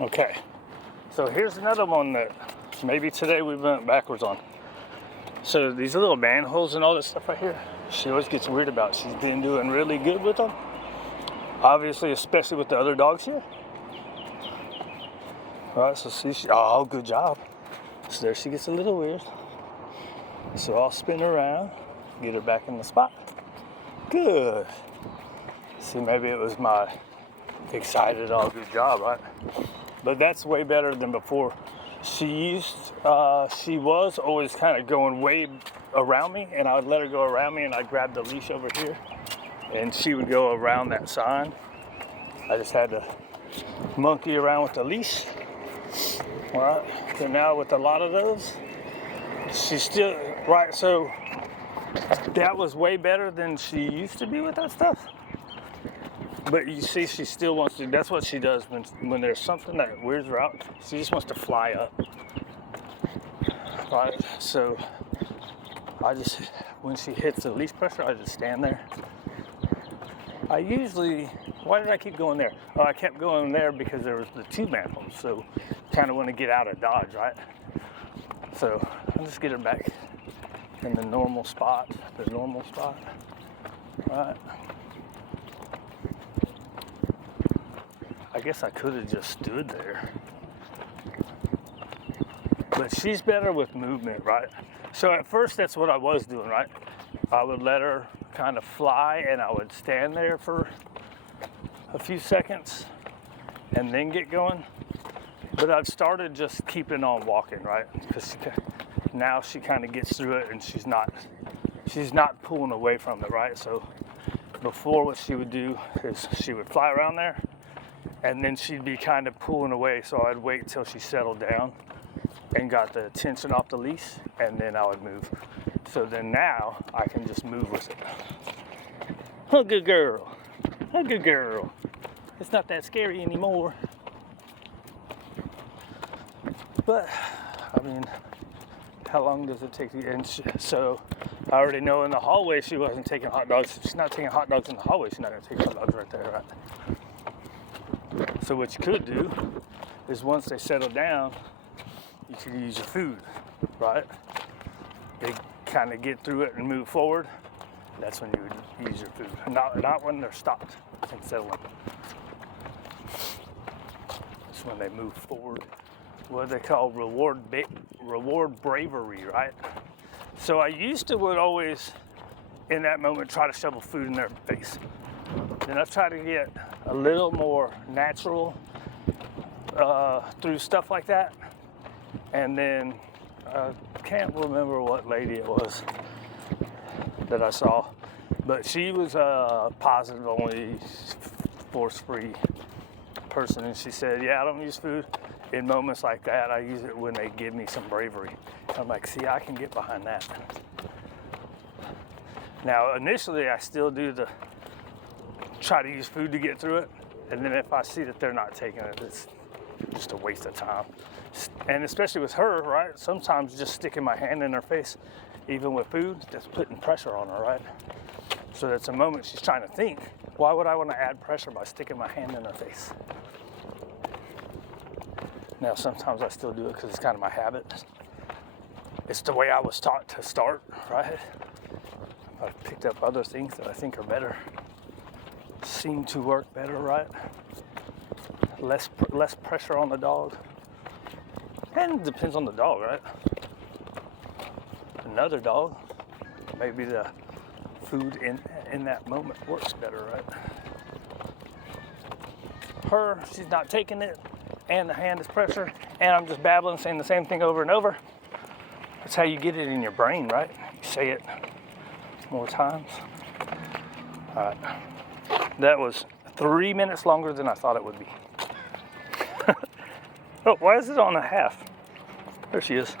Okay, so here's another one that maybe today we went backwards on. So these little manholes and all this stuff right here, she always gets weird about. She's been doing really good with them. Obviously, especially with the other dogs here. All right, so see, oh, good job. So there she gets a little weird. So I'll spin her around, get her back in the spot. Good. See, maybe it was my excited, oh, good job, right? But that's way better than before. She was always kind of going way around me, and I would let her go around me, and I'd grab the leash over here, and she would go around that sign. I just had to monkey around with the leash. All right, so now with a lot of those, she's still, right, so that was way better than she used to be with that stuff. But you see, she still wants to, that's what she does when there's something that weirds her out, she just wants to fly up. Right, so I just, when she hits the leash pressure, I just stand there. I usually, why did I keep going there? Oh, I kept going there because there was the two manholes, so kind of want to get out of Dodge, right? So I'll just get her back in the normal spot, right? I guess I could have just stood there. But she's better with movement, right? So at first, that's what I was doing, right? I would let her kind of fly, and I would stand there for a few seconds and then get going. But I've started just keeping on walking, right? Because now she kind of gets through it, and she's not pulling away from it, right? So before, what she would do is she would fly around there, and then she'd be kind of pulling away. So I'd wait till she settled down and got the tension off the leash, and then I would move. So then now I can just move with it. Oh, good girl. Oh, good girl. It's not that scary anymore. But, I mean, how long does it take to get in? So I already know in the hallway she wasn't taking hot dogs. If she's not taking hot dogs in the hallway, she's not going to take hot dogs right there, right? So what you could do is once they settle down, you could use your food, right? They kind of get through it and move forward. That's when you would use your food. Not when they're stopped and settling. It's when they move forward. What they call reward bravery, right? So I used to would always, in that moment, try to shovel food in their face. Then I've tried to get a little more natural through stuff like that. And then I can't remember what lady it was that I saw, but she was a positive only force-free person, and she said, yeah, I don't use food in moments like that. I use it when they give me some bravery. I'm like, see, I can get behind that. Now, initially, I still do try to use food to get through it, and then if I see that they're not taking it, it's just a waste of time. And especially with her, right? Sometimes just sticking my hand in her face, even with food, that's putting pressure on her, right? So that's a moment she's trying to think, why would I want to add pressure by sticking my hand in her face? Now, sometimes I still do it because it's kind of my habit. It's the way I was taught to start, right? I've picked up other things that I think are better, seem to work better, right? Less pressure on the dog. And it depends on the dog, right? Another dog, maybe the food in that moment works better, right? Her, she's not taking it, and the hand is pressure, and I'm just babbling, saying the same thing over and over. That's how you get it in your brain, right? You say it more times. All right. That was 3 minutes longer than I thought it would be. Oh, why is it on a half? There she is.